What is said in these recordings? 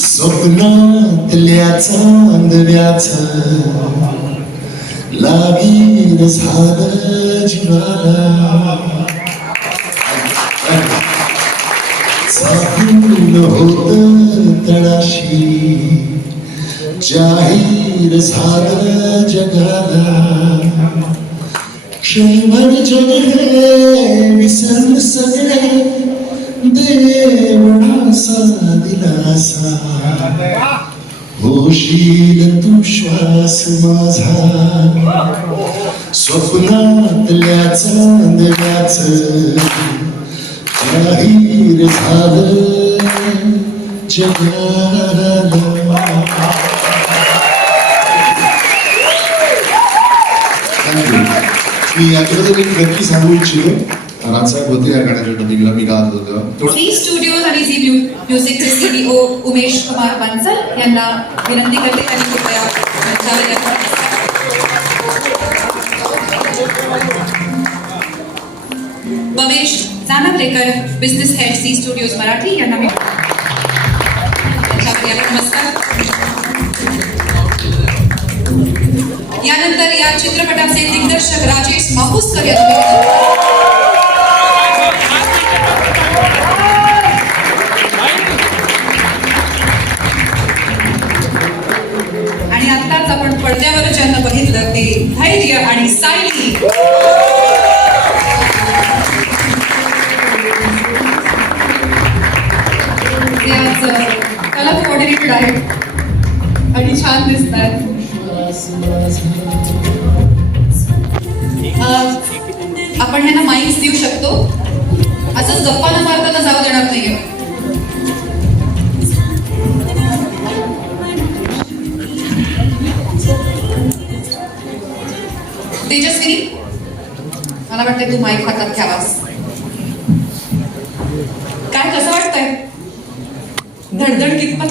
स्वप्नातल्या चांदण्याचं लागीर झालं जीवाला चाहून होत तळाशी जाहीर झालं जगाला क्षणभर जग हे विसरलं सगळे देवळाचा दिलासा होशील तू श्वास माझा स्वप्नातल्या चांदण्याचं जाहीर झालं जगाला. मी याच्याबद्दल एक नक्की सांगू इच्छितो. राजसाहेब होते या गाण्याच्या डबिंगला, मी गात होतो. झी स्टुडिओज आणि झी म्युझिकचे सीईओ उमेश कुमार बांसल यांना विनंती करते त्यांनी कृपया मंचावर यावं. Bhavesh Janwalekar business head Zee studios Marathi यांना मी मंचावर यायला नमस्कार. यानंतर या चित्रपटाचे दिग्दर्शक राजेश मापुसकर यांना आणि आत्ताच आपण पडद्यावर ज्यांना बघितलं ते धैर्य आणि सायली ते आज कलर कोऑर्डिनेटेड आहेत आणि छान दिसतात. आपण ह्यांना माईक्स देऊ शकतो. असंच गप्पा न मारताना जाऊ देणार नाहीये. तेजस्विनी, मला वाटतंय तू माईक हातात घ्यावास. काय कसं वाटतंय? धडधड कितपत?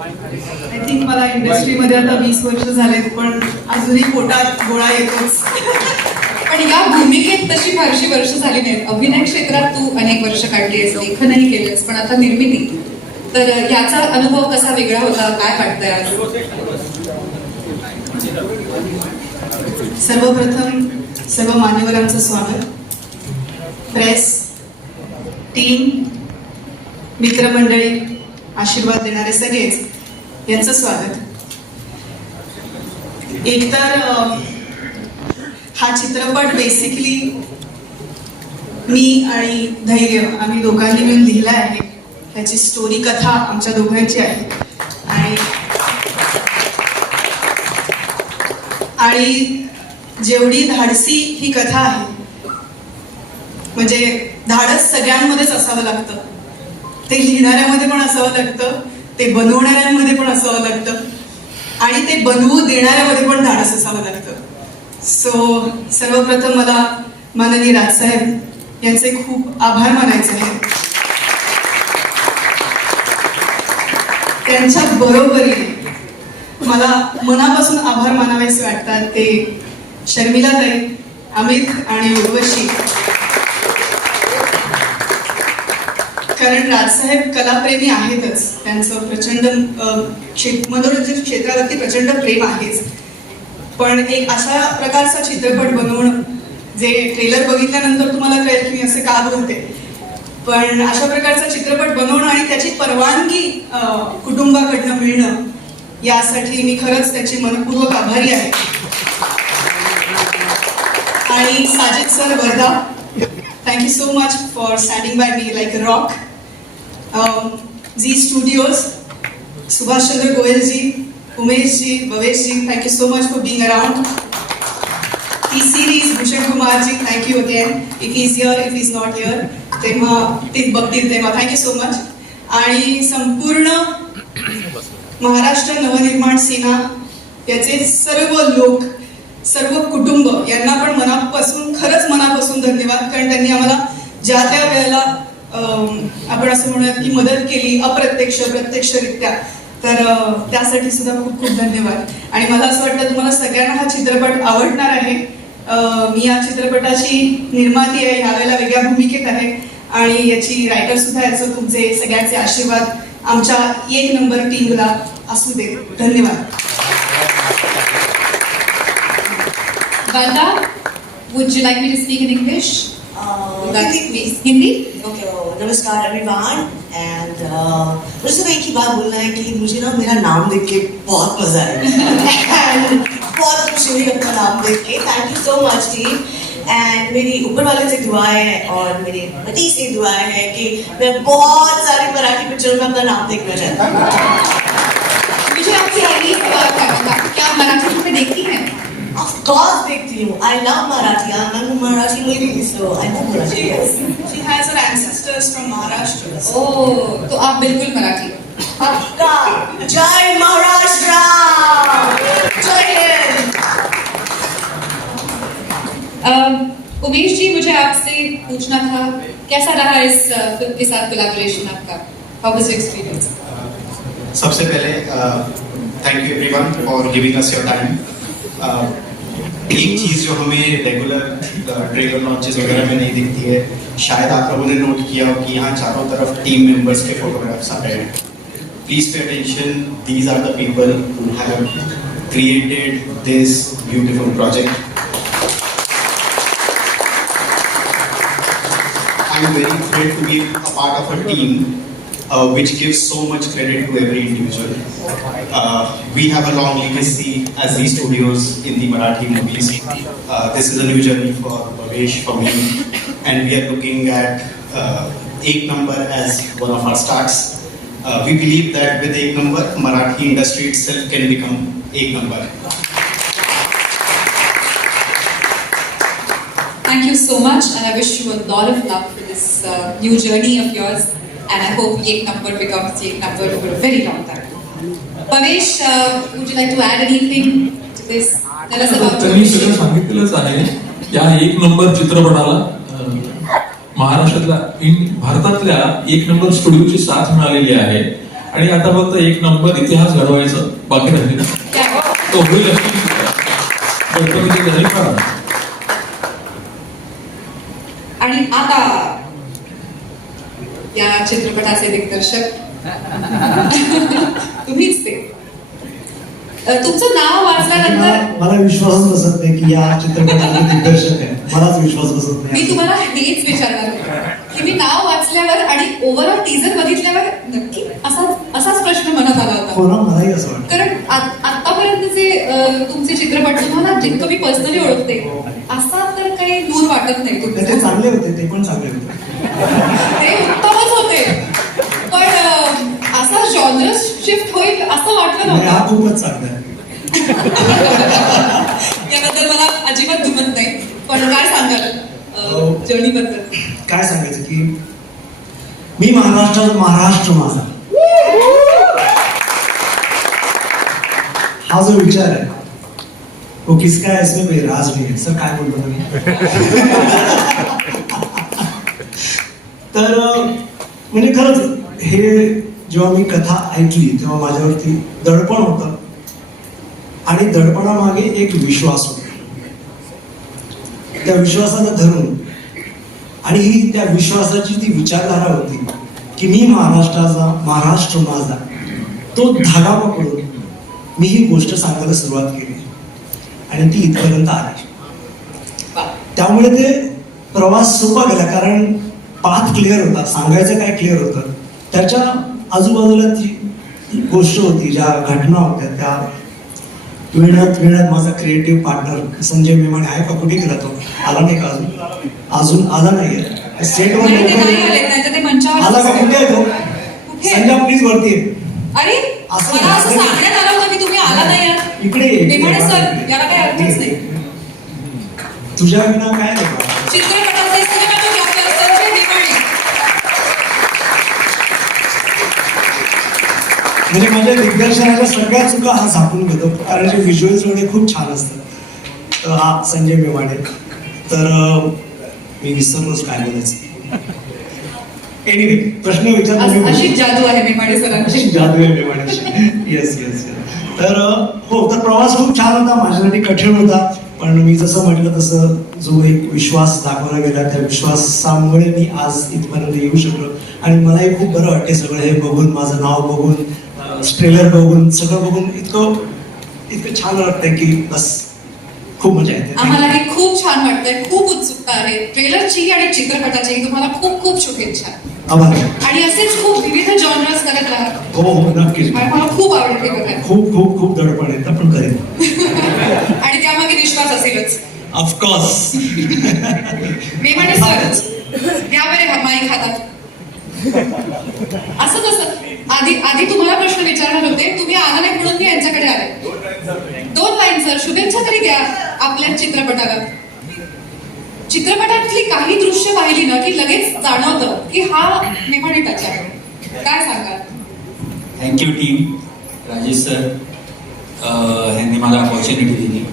आय थिंक मला इंडस्ट्रीमध्ये आता 20 वर्ष झालेत, पण अजूनही पोटात गोळा येतोच. पण या भूमिकेत तशी फारशी वर्ष झाली नाहीत. अभिनय क्षेत्रात तू अनेक वर्ष काढलीस, लेखनही केलेस, पण आता निर्मिती. तर याचा अनुभव कसा वेगळा होता? काय वाटतंय आज? सर्वप्रथम सर्व मान्यवरांचं स्वागत. प्रेस, टीम, मित्रमंडळी, आशीर्वाद देणारे सगळेच यांचं स्वागत. एकतर हा चित्रपट बेसिकली मी आणि धैर्य आम्ही दोघांनी मिळून लिहिला आहे. त्याची स्टोरी कथा आमच्या दोघांची आहे आणि जेवढी धाडसी ही कथा आहे, म्हणजे धाडस सगळ्यांमध्येच असावं लागतं. ते लिहिणाऱ्यामध्ये पण असावं लागतं, ते बनवणाऱ्यांमध्ये पण असावं लागतं आणि ते बनवू देणाऱ्यामध्ये पण धाडस असावं लागतं. सो सर्वप्रथम मला माननीय राजसाहेब यांचे खूप आभार मानायचे आहेत. त्यांच्या बरोबरीने मला मनापासून आभार मानावेसे वाटतात ते शर्मिलाताई, अमित आणि उर्वशी. कारण राजसाहेब कलाप्रेमी आहेतच, त्यांचं प्रचंड मनोरंजन क्षेत्रावरती प्रचंड प्रेम आहेच. पण एक अशा प्रकारचा चित्रपट बनवणं, जे ट्रेलर बघितल्यानंतर तुम्हाला कळेल की मी असं का बोलते, पण अशा प्रकारचा चित्रपट बनवणं आणि त्याची परवानगी कुटुंबाकडनं मिळणं, यासाठी मी खरंच त्याची मनपूर्वक आभारी आहे. आणि Sajid sir Wardha, thank you so much for standing by me like a rock. Zee studios, Subhashchandra Goyalji, Umeshji, Bhaveshji, thank you so much for being around. ही series Bhushan Kumarji, thank you again. If he is here, if he is not here, तेव्हा ते बघतील तेव्हा थँक्यू सो मच. आणि संपूर्ण महाराष्ट्र नवनिर्माण सेना याचे सर्व लोक, सर्व कुटुंब यांना पण मनापासून, खरंच मनापासून धन्यवाद. कारण त्यांनी आम्हाला ज्या त्या वेळेला आपण असं म्हणूयात की मदत केली, अप्रत्यक्ष प्रत्यक्षरित्या, तर त्यासाठी सुद्धा खूप खूप धन्यवाद. आणि मला असं वाटतं तुम्हाला सगळ्यांना हा चित्रपट आवडणार आहे. मी या चित्रपटाची निर्माती आहे, ह्यावेळेला वेगळ्या भूमिकेत आहे आणि याची रायटर सुद्धा. याचं तुमचे सगळ्यांचे आशीर्वाद आमच्या एक नंबर टीमला असू दे. धन्यवाद. Vanda, would you like me to speak in English? Hindi, please. Hindi? Okay, नमस्कार everyone and मुझे सिर्फ एक ही बात बोलना है कि मुझे ना मेरा नाम देख के बहुत मजा आया and बहुत खुशी हुई अपना नाम देख के. Thank you so much team and मेरी ऊपर वाले से दुआएं हैं और मेरे पति से दुआएं हैं कि मैं बहुत सारी मराठी पिक्चरों में अपना नाम देखना चाहता हूँ. मुझे आपसे यही सवाल करना था, क्या आप मराठी फिल्में देखती हैं? Of course देखती हूँ. I love Marathi. I'm a Marathi lady, so I love Marathi. Yes. She has her ancestors from Maharashtra. ओह, तो आप बिल्कुल मराठी हो. पक्का. जय महाराष्ट्र. जय हिंद. उमेश जी, मुझे आपसे पूछना था, कैसा रहा इस फिल्म के साथ कोलैबोरेशन आपका? हाउ वाज योर एक्सपीरियंस? सबसे पहले thank you everyone for giving us your time. एक चीज़ जो हमें रेगुलर ट्रेलर लॉन्चेस वगैरह में नहीं दिखती है, शायद आप लोगों ने नोट किया हो कि यहाँ चारों तरफ टीम मेंबर्स के फोटोग्राफ्स आ रहे हैं. Please pay attention. These are the people who have created this beautiful project. I am very thrilled to be a part of a team which gives so much credit to every individual. We have a long legacy as Zee Studios in the Marathi movies. This is a new journey for Bhavesh, for me, and we are looking at Ek Number as one of our starts. We believe that with Ek Number, Marathi industry itself can become Ek Number. Thank you so much, and I wish you a lot of luck for this new journey of yours. And I hope Ek Number becomes Ek Number for a very long time. Bhavesh, would you like to add anything to this? Tell us about त्यांनी सगळं सांगितलेलंच आहे. या एक number चित्रपटाला महाराष्ट्रातल्या भारतातल्या एक नंबर स्टुडिओची साथ मिळालेली आहे आणि आता फक्त एक नंबर इतिहास घडवायचं बाकी राहिलेलं. तो होईल अशी आणि आता या चित्रपटाचे दिग्दर्शक तुम्हीच ते. तुमचं नाव वाचल्यानंतर मला विश्वासच बसत नाही की या चित्रपटाचे दिग्दर्शक आहे. मलाच विश्वास बसत मी नाही. तुम्हाला हेच विचारणार होते की मी नाव वाचल्यावर आणि ओव्हरऑल टीजर बघितल्यावर नक्की असाच प्रश्न मनात आला होता. हो ना, मलाही असं वाटतं. कारण आतापर्यंतचे तुमचे चित्रपट तुम्हाला जितकं मी पर्सनली ओळखते असा तर काही दूर वाटत नाही. ते तुमचे चांगले होते, ते पण चांगले होते. ते उत्तमच होते, पण असा जॉनर शिफ्ट होईल असं वाटलं नाही, हा नव्हतं. खूपच चांगला आहे. याबद्दल मला अजिबात दुमत नाही. पण काय सांगाल जर्नी बद्दल? काय सांगायचं की मी महाराष्ट्र माझा हा जो विचार आहे वो किसका है इसमें कोई राज नहीं है. सर काय बोलतो तुम्ही? तर म्हणजे खरंच हे जेव्हा मी कथा ऐकली तेव्हा माझ्यावरती दडपण होतं आणि दडपणामागे एक विश्वास होता. त्या विश्वासाला धरून आणि ही त्या विश्वासाची ती विचारधारा होती की मी महाराष्ट्र माझा तो धागा पकडून मी ही गोष्ट सांगायला सुरुवात केली आणि ती इथपर्यंत आली. त्यामुळे ते प्रवास सोपा गेला कारण पाथ क्लिअर होता, सांगायचं काय क्लिअर होतं. त्याच्या आजूबाजूला ती गोष्ट होती, ज्या घटना होत्या त्या वेळात माझा क्रिएटिव्ह पार्टनर संजय मेमाणे आहे का? कुठे गेला तो? आला नाही का अजून आला नाहीये सेटवर. नाही, ते नाही आले, नाहीतर ते मंचावर आला का? कुठे आहे तो? कुठे? संजय प्लीज वरती ये. अरे असं मला असं नाही. सांगण्यात आलं होतं की तुम्ही आला नाही आहात. इकडे ये. मेमाणे सर, याला काही अर्थच नाही. तुझ्या विना काय नाही बा. चित्रपटाचे सिनेमॅटोग्राफर संजय मेमाणे. म्हणजे माझ्या दिग्दर्शनाच्या सगळ्या चुका हा झाकून घेतो कारण ते व्हिज्युअल्स वगैरे खूप छान असतात. तर हा संजय मेवाडे. तर मी विसरलोच काय बोलायचं. एनिवे प्रश्न विचारतो. अशीच जादू आहे मेमाणे सरांची. जादू आहे मेवाड्याची. Yes yes. तर हो, तर प्रवास खूप छान होता, माझ्यासाठी कठीण होता. पण मी जसं म्हटलं तसं जो एक विश्वास दाखवला गेला त्या विश्वासामुळे मी आज इथपर्यंत येऊ शकलो आणि मलाही खूप बरं वाटते सगळं हे बघून, माझं नाव बघून, ट्रेलर बघून, सगळं बघून इतकं छान वाटतंय की बस खूप मजा येते. आम्हालाही खूप छान वाटतंय, खूप उत्सुकता आहे ट्रेलरची आणि चित्रपटाची. तुम्हाला खूप खूप शुभेच्छा आभार. आणि असेच खूप विविध जॉनर्स करत राहा. हो हो नक्कीच. आणि मला खूप आवडते बघायला खूप खूप खूप दडपण येतं पण करेन. आणि त्यामागे विश्वास असेलच. ऑफकोर्स. मेमाडे सर घ्या बरे हा माईक हातात. असं कसं आधी तुम्हाला प्रश्न विचारणार होते, तुम्ही आला नाही म्हणून मी यांच्याकडे आले. 2 लाईन सर, शुभेच्छा तरी द्या आपल्या चित्रपटाला. चित्रपटातली काही दृश्य पाहिली ना की लगेच जाणवतं की हा मेमाडे टच आहे. काय सांगाल? Thank you team. राजेश सर ह्यांनी मला ऑपॉर्च्युनिटी दिली.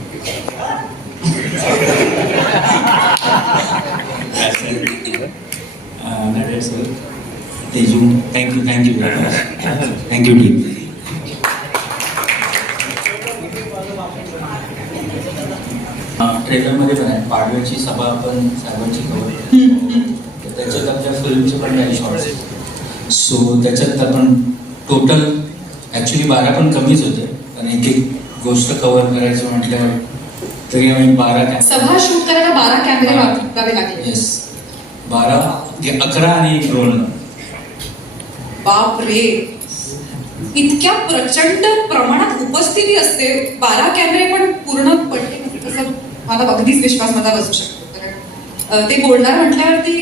Naresh sir, Teju, thank you very much. Thank you team. ट्रेलरमध्ये पण आहे पाडव्याची सभा आपण साहेबांची कवर, तर त्याच्यात आपल्या फिल्मचे पण काही शॉर्ट्स आहेत. सो त्याच्यात आपण टोटल ॲक्च्युली 12 पण कमीच होते, कारण एक गोष्ट कव्हर करायचं म्हटल्यावर तरी आम्ही 12 सभा शूट करायला 12 कॅमेरे वापरावे लागले. येस 11 आणि 1 रोल. बाप रे, इतक्या प्रचंड प्रमाणात उपस्थिती असते, 12 कॅमेरे पण पूर्ण पडले तसं मला अगदीच विश्वास माझा बसू शकतो. कारण ते बोलणार म्हटल्यावरती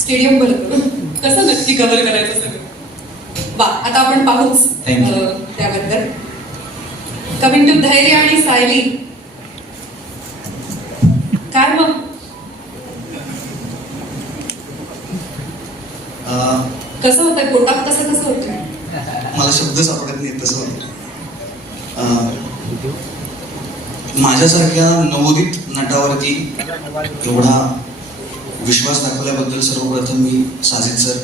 स्टेडियम भरतो. कसं नक्की कव्हर करायचं सगळं. वा, आता आपण पाहूच Thank you. त्याबद्दल. कमिंग टू धैर्य आणि सायली, काय मग कसं होतंय पोटात, कसं होतंय? मला शब्द सापडत नाही तसं होतं. माझ्यासारख्या नवोदित नटावरती एवढा विश्वास दाखवल्याबद्दल सर्वप्रथम मी Sajid sir,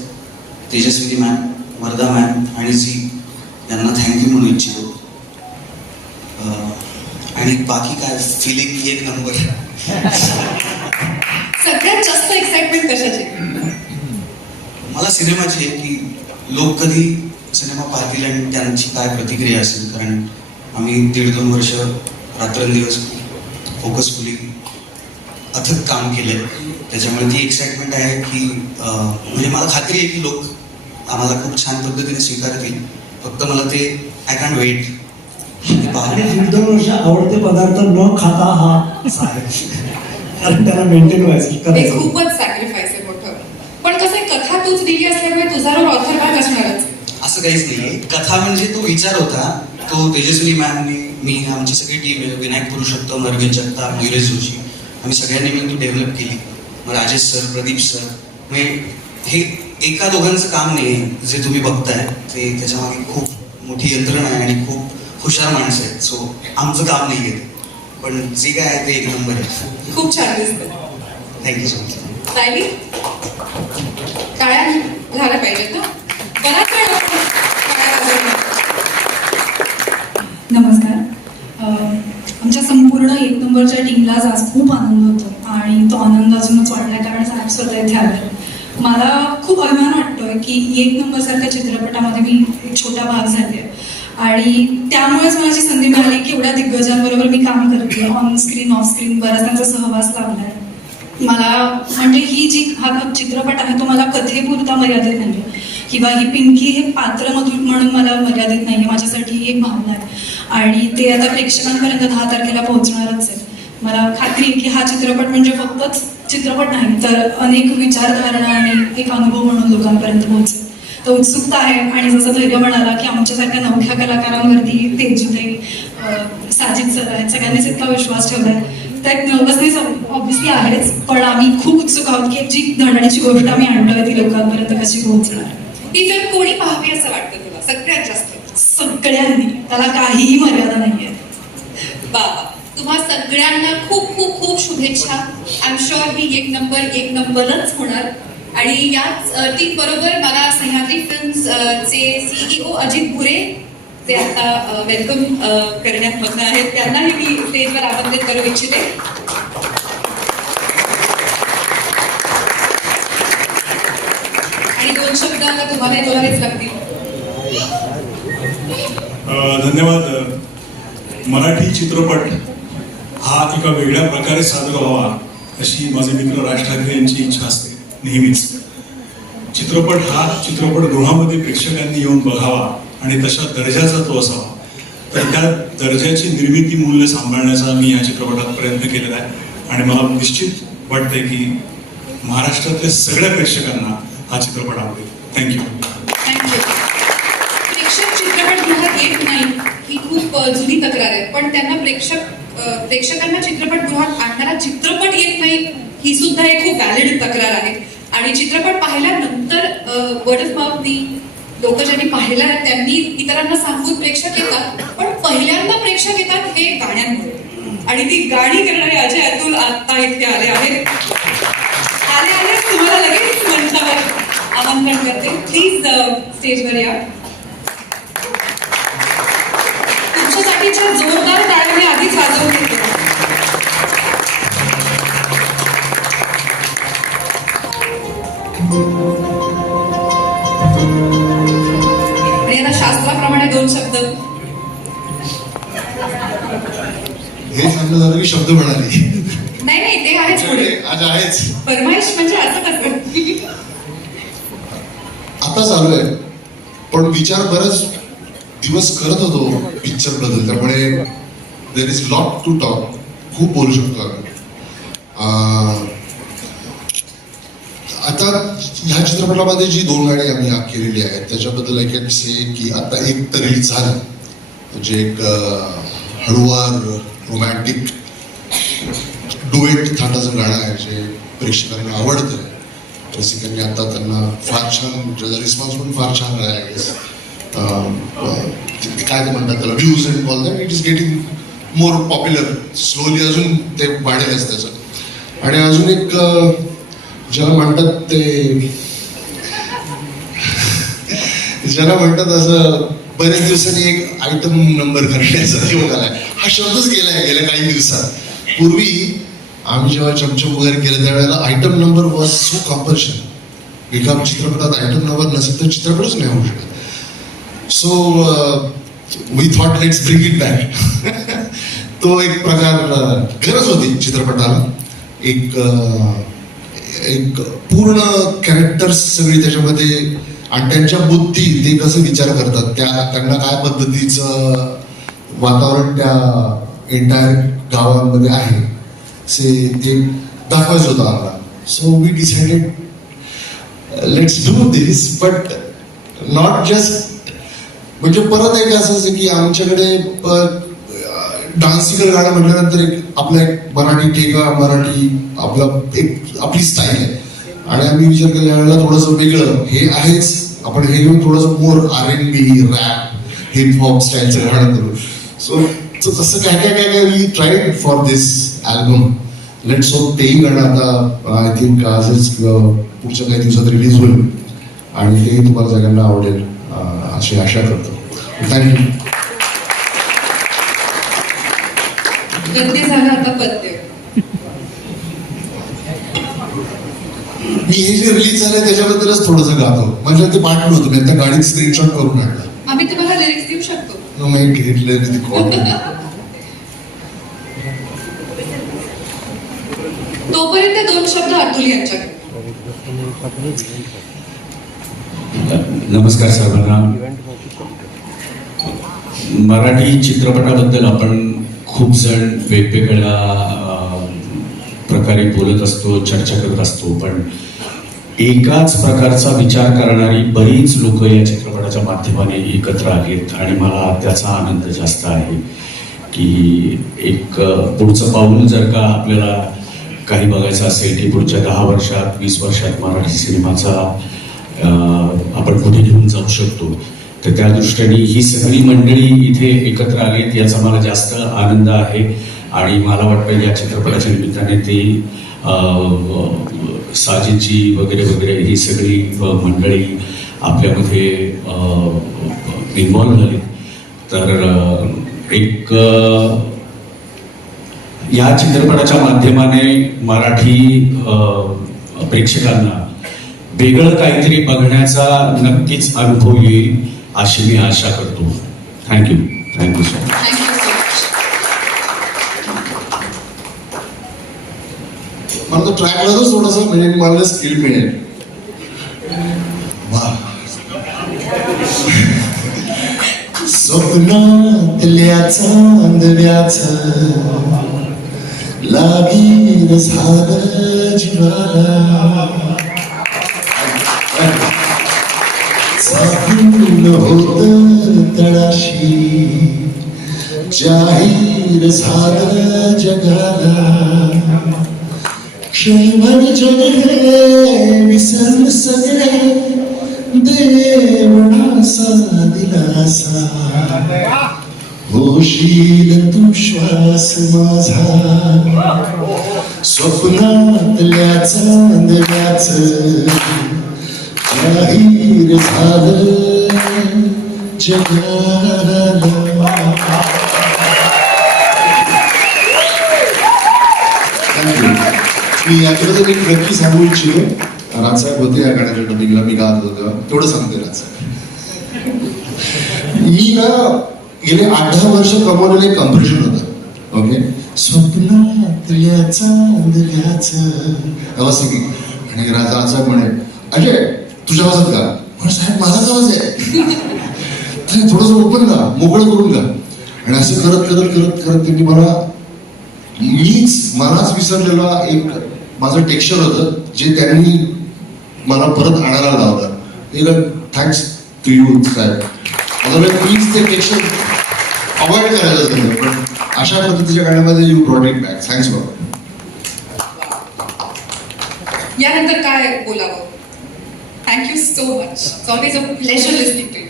Tejaswini ma'am, Wardha ma'am आणि झी यांना थँक्यू म्हणू इच्छितो. आणि बाकी काय फिलिंग एक नंबर. सगळ्यात जास्त एक्साइटमेंट कशाची? मला सिनेमाची आहे की लोक कधी सिनेमा पाहतील आणि त्यांची काय प्रतिक्रिया असेल. कारण आम्ही 1.5-2 वर्ष रात्रंदिवस फोकसफुली अथक काम केलं, त्याच्यामुळे ती एक्साइटमेंट आहे की म्हणजे मला खात्री आहे की लोक आम्हाला खूप छान पद्धतीने स्वीकारतील. फक्त मला ते आय कॅन्ट वेट. आणि 1.5-2 वर्ष आवडते पदार्थ न खाता हा साहेब, कारण त्याला मेंटेन व्हायचं ते करायचं. खूपच सॅक्रिफाईस आहे मोठं. पण कसं आहे, कथा तूच दिली असल्यामुळे तुझा रोल ऑथर भाग असणारच. असं काहीच नाहीये. कथा म्हणजे तो विचार होता, तो तेजस्विनी मॅमने, मी, आमची सगळी टीम आहे, विनायक पुरुषोत्तम, अरविंद जगताप, मयुरेश जोशी, आम्ही सगळ्यांनी मिळून ती डेव्हलप केली. मग राजेश सर, प्रदीप सर, म्हणजे हे एका दोघांचं काम नाही जे तुम्ही बघताय, ते त्याच्यामागे खूप मोठी यंत्रणा आहे आणि खूप हुशार माणसं आहेत. सो आमचं काम नाही आहे, पण जे काय आहे ते एक नंबर आहे. खूप छान दिसतं. Thank you so much. सायली, टाळ्या झाल्या पाहिजेत ना. बराच वेळ लागतो टाळ्या वाजवण्यात. नमस्कार. आमच्या संपूर्ण 1 नंबरच्या टीमलाच आज खूप आनंद होतो आणि तो आनंद अजूनच वाढला कारण साहेब स्वतः इथे आले. मला खूप अभिमान वाटतोय की 1 नंबरसारख्या चित्रपटामध्ये मी एक छोटा भाग झाले आणि त्यामुळेच मला जी संधी मिळाली की एवढ्या दिग्गजांबरोबर मी काम करते. ऑन स्क्रीन, ऑफ स्क्रीन बराच त्यांचा सहवास लाभलाय मला. म्हणजे ही जी हा चित्रपट आहे तो मला कथेपुरता मर्यादित नाही किंवा ही पिंकी हे पात्र म्हणून मला मर्यादित नाही. माझ्यासाठी ही एक भावना आहे आणि ते आता प्रेक्षकांपर्यंत 10 तारखेला पोहोचणारच आहे. मला खात्री आहे की हा चित्रपट म्हणजे फक्तच चित्रपट नाही तर अनेक विचारधारणा आणि एक अनुभव म्हणून लोकांपर्यंत पोहोचेल. तर उत्सुकता आहे. आणि जसं धैर्य म्हणाला की आमच्यासारख्या नवख्या कलाकारांवरती तेजूताई, साजिद सर आहेत, सगळ्यांनीच इतका विश्वास ठेवलाय. त्यात नर्वसनेस ऑब्व्हियसली आहेच, पण आम्ही खूप उत्सुक आहोत की जी धडण्याची गोष्ट आम्ही आणतोय ती लोकांपर्यंत कशी पोहोचणार. ती जर कोणी पाहावी असं वाटतं तुला सगळ्यात जास्त? सगळ्यांनी, त्याला काहीही मर्यादा नाहीये. बाबा, तुम्हा सगळ्यांना खूप खूप खूप शुभेच्छा. आय एम शुअर ही 1 नंबरच होणार. आणि याच टीम बरोबर मला सह्याद्री फिल्म्स चे CEO अजित भुरे, जे आता वेलकम करण्यात मग्न आहेत, त्यांनाही मी स्टेजवर आमंत्रित करू इच्छिते. आणि 2 शब्द आता तुम्हाला बोलावेच लागतील. धन्यवाद. मराठी चित्रपट हा एका वेगळ्या प्रकारे सादर व्हावा अशी माझे मित्र राज ठाकरे यांची इच्छा असते नेहमीच. चित्रपट हा चित्रपटगृहामध्ये प्रेक्षकांनी येऊन बघावा आणि तशा दर्जाचा तो असावा. तर त्या दर्जाची निर्मिती मूल्य सांभाळण्याचा मी या चित्रपटात प्रयत्न केलेला आहे आणि मला निश्चित वाटतंय की महाराष्ट्रातल्या सगळ्या प्रेक्षकांना हा चित्रपट आवडेल. थँक्यू. थँक्यू. प्रेक्षक चित्रपटगृहात येत नाही ही खूप जुनी तक्रार आहे, पण त्यांना प्रेक्षकांना चित्रपटगृहात आणणारा चित्रपट येत नाही ही सुद्धा एक खूप व्हॅलिड तक्रार आहे. आणि चित्रपट पाहिल्यानंतर वर्ड ऑफ माउथनी लोक ज्यांनी पाहिला त्यांनी इतरांना सांगून प्रेक्षक येतात, पण पहिल्यांदा प्रेक्षक येतात हे गाण्यांमुळे. आणि ती गाणी करणारे अजय अतुल आता इथे आले आहेत. तुम्हाला लगेच मंचावर आमंत्रण करते. प्लीज स्टेजवर या. तुमच्यासाठीच्या जोरदार टाळ्या मी आधीच वाजवून घेते. आणि आता शास्त्राप्रमाणे 2 शब्द. हे सांगणं झालं की शब्द म्हणाले. नाही ते आहेच पुढे. आज आहेच. फरमाईश म्हणजे असं कसं. आता चालू आहे, पण विचार बरेच दिवस करत होतो पिक्चर बद्दल, त्यामुळे there is lot to talk. खूप बोलू शकतो आम्ही. आता ह्या चित्रपटामध्ये जी 2 गाणी आम्ही केलेली आहेत त्याच्याबद्दल आय कॅन से की आता एक तर रिलीज झालं, म्हणजे एक हळूवार रोमॅन्टिक डुएट थाटाचं गाणं आहे जे प्रेक्षकांना आवडतं. रसिकांनी आता त्यांना फार छान, त्याचा रिस्पॉन्स पण फार छान आहे. आय गेस काय ते म्हणतात त्याला, views and all that. It is getting more popular slowly. अजून ते वाढेलच त्याचं. आणि अजून एक ज्याला म्हणतात ते ज्याला म्हणतात असं बऱ्याच दिवसांनी एक आयटम नंबर करण्याचा योग आलाय. हा शब्दच गेलाय गेल्या काही दिवसात. पूर्वी आम्ही जेव्हा चमचम वगैरे केलं त्यावेळेला आयटम नंबर वॉज सो कॉम्पल्शन. एका चित्रपटात आयटम नंबर नसेल तर चित्रपटच नाही होऊ शकत. So we thought let's bring it back. तो एक प्रकार गरज होती चित्रपटाला. एक पूर्ण कॅरेक्टर्स सगळी त्याच्यामध्ये आणि त्यांच्या बुद्धी, ते कसं विचार करतात, त्यांना काय पद्धतीचं वातावरण त्या एंटायर गावांमध्ये आहे ते दाखवायचं होतं आम्हाला. So we decided let's do this, but not just म्हणजे परत एक असं की आमच्याकडे डान्सिकल गाणं म्हटल्यानंतर आपला एक मराठी टेका, मराठी आपला एक आपली स्टाईल आहे. आणि आम्ही विचार केला यावेळेला थोडंसं वेगळं हे आहेच, आपण हे घेऊन थोडंसं more R&B, rap, hip hop स्टाईलचं गाणं करू. सो तसं काय we tried for this album. Let's hope तेही गाणं आता आय थिंक आजच किंवा पुढच्या काही दिवसात रिलीज होईल आणि तेही तुम्हाला सगळ्यांना आवडेल अशी आशा करतो. थँक्यू. गद्य झालं आता पद्य. मी हे जे रिलीज झालंय त्याच्याबद्दलच थोडंसं गातो. म्हणजे ते पाठवलं होतं मी आता गाडीत स्क्रीनशॉट करून आणला. आम्ही तुम्हाला लिरिक्स देऊ शकतो. मी घेतलं ते तोपर्यंत 2 शब्द अतुल यांच्याकडे. नमस्कार सर्वांना. मराठी चित्रपटाबद्दल आपण खूप जण वेगवेगळ्या प्रकारे बोलत असतो, चर्चा करत असतो, पण एकाच प्रकारचा विचार करणारी बरीच लोक या चित्रपटाच्या माध्यमाने एकत्र आलीत आणि मला त्याचा आनंद जास्त आहे की एक पुढचं पाऊल जर का आपल्याला काही बघायचं असेल की पुढच्या 10 वर्षात 20 वर्षात मराठी सिनेमाचा आपण कुठे घेऊन जाऊ शकतो, तर त्या दृष्टीने ही सगळी मंडळी इथे एकत्र आलीत याचा मला जास्त आनंद आहे. आणि मला वाटतं या चित्रपटाच्या निमित्ताने ती साजिदजी वगैरे वगैरे ही सगळी मंडळी आपल्यामध्ये इन्व्हॉल्व झाली. तर एक या चित्रपटाच्या माध्यमाने मराठी प्रेक्षकांना वेगळं काहीतरी बघण्याचा नक्कीच अनुभव येईल अशी मी आशा करतो. Thank you so much. Thank you so much. मला तो ट्रॅक लागतच थोडासा, म्हणजे मला स्किल मिळेल. वा. स्वप्नातल्या चांदण्याचं लागीर झालं जीवाला, झाकून होतं तळाशी, जाहीर झालं जगाला. क्षणभर जग हे विसरलं सगळे, देवणासा दिलासा, होशील तू श्वास माझा. स्वप्नातल्या चांदण्याचं जाहीर झालं जगाला. मी याच्याबद्दल एक नक्की सांगू इच्छितो. राजसाहेब होते या गाण्याच्या डबिंगला, मी गात होतो तेव्हा. तेवढं सांगते राजसाहेब. मी ना गेले 8-10 वर्ष कमवलेलं एक कॉम्पिटिशन होतं. ओके, स्वप्नातल्या चांदण्याचं तेव्हा सगळी. आणि राजसाहेब म्हणे, अजय तुझ्या आवाजात का? म्हणे साहेब माझाच आवाज आहे, थोडंसं ओपन का, मोकळं करून का. आणि असं करत करत करत करत त्यांनी मलाच विसरलेला एक माझं टेक्स्चर होतं, जे त्यांनी मला परत आणायला लावलं. थँक्स टू यू साहेब. प्लीज ते टेक्स्चर अवॉइड करायचं असेल, पण अशा पद्धतीच्या गाण्यामध्ये you brought it back. Thanks बाबा. यानंतर काय बोलावं? Thank you so much. It's always a pleasure listening to you.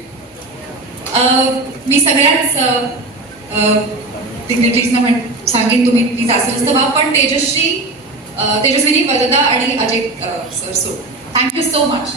मी सगळ्याच डिग्निटरीजना सांगेन, तुम्ही प्लीज असेल व्हा, पण तेजस्विनी, वरदा आणि Ajay sir, so thank you so much.